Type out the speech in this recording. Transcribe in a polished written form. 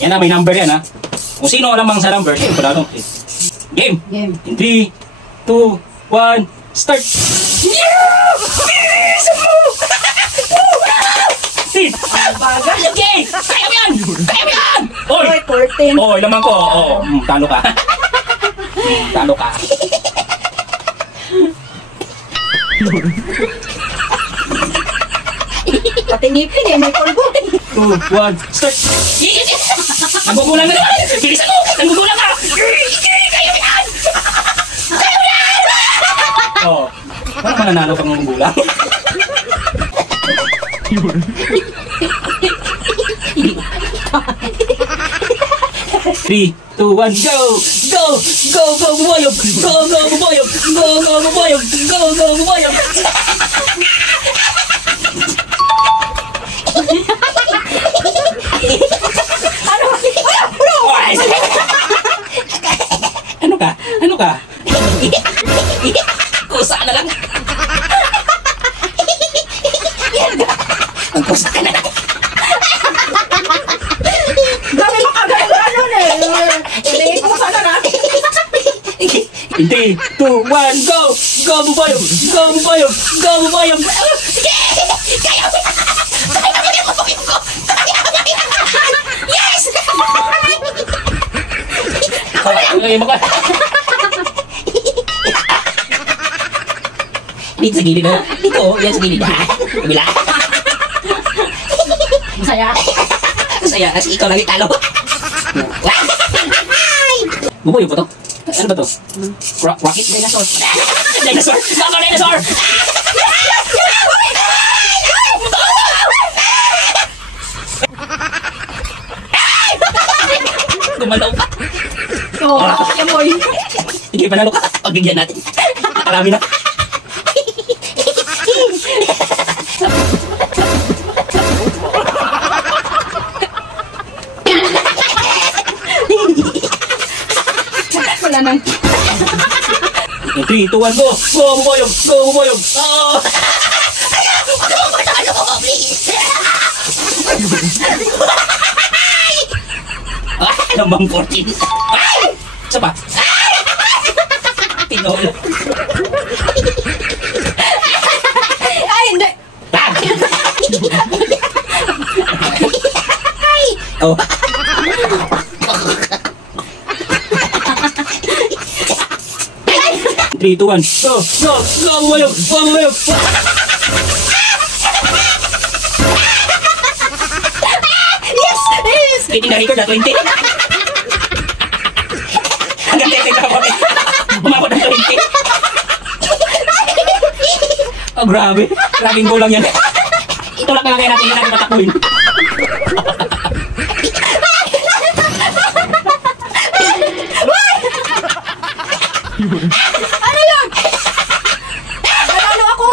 Yan na, may number yan ha. Kung sino lamang sa number, sino pa natin. Game! Game. In 3, 2, 1, start! Yeah! Bilisan mo! Okay! Kaya mo yan! Kaya mo yan! Oy! 14. Oy, lamang ko. Oh, talo ka. Talo ka. Pati ngipin eh, may pulbutin. 2, 1, start! Naggugulang na naman! Bilisan mo! Naggugulang ka! Kaya mo yan! Kaya mo yan! Oh, parang mananalo pang naggugulang. 3, 2, 1, go! Go! Go! Go! Buboyog! Go! Go! Buboyog! Go! Go! Buboyog! Go! Go! Buboyog! Ano ka? Ano ka? Kusa na lang. Ang kusa ka na lang. Dami makagano eh. Hindi ko sana natin. In 3, 2, 1, go! Go, Buboyog! Go, Buboyog! Go, Buboyog! Kaya mo! Yes! Dito sa gilid na. Dito, yan sa gilid na. Kabila. Masaya. Masaya kasi ikaw lang italo. Buboyog ba to? Ano ba to? Rocket? Dinosaur. Dinosaur! Mga dinosaur! Gumalaw ka! Oo, yamoy. Sige, panalo ka. Pagbigyan natin. Nakarami na. Wala nang... 3, 2, 1, go! Go, Buboyog! Go, Buboyog! Oh! Ano ko, please! Ano bang 14? Isa pa! Tinolo! Ay, hindi! Oh! 3, 2, 1, go! Go! Go, Buboyog! Go, Buboyog! Yes! Yes! Hindi na-record na 20. Hanggang 10 na ako. Umabot ng 20. Oh, grabe. Grabing gulang yan. Ito lang kaya natin, hindi natin matakuin. Ano yun? Nanalo ako!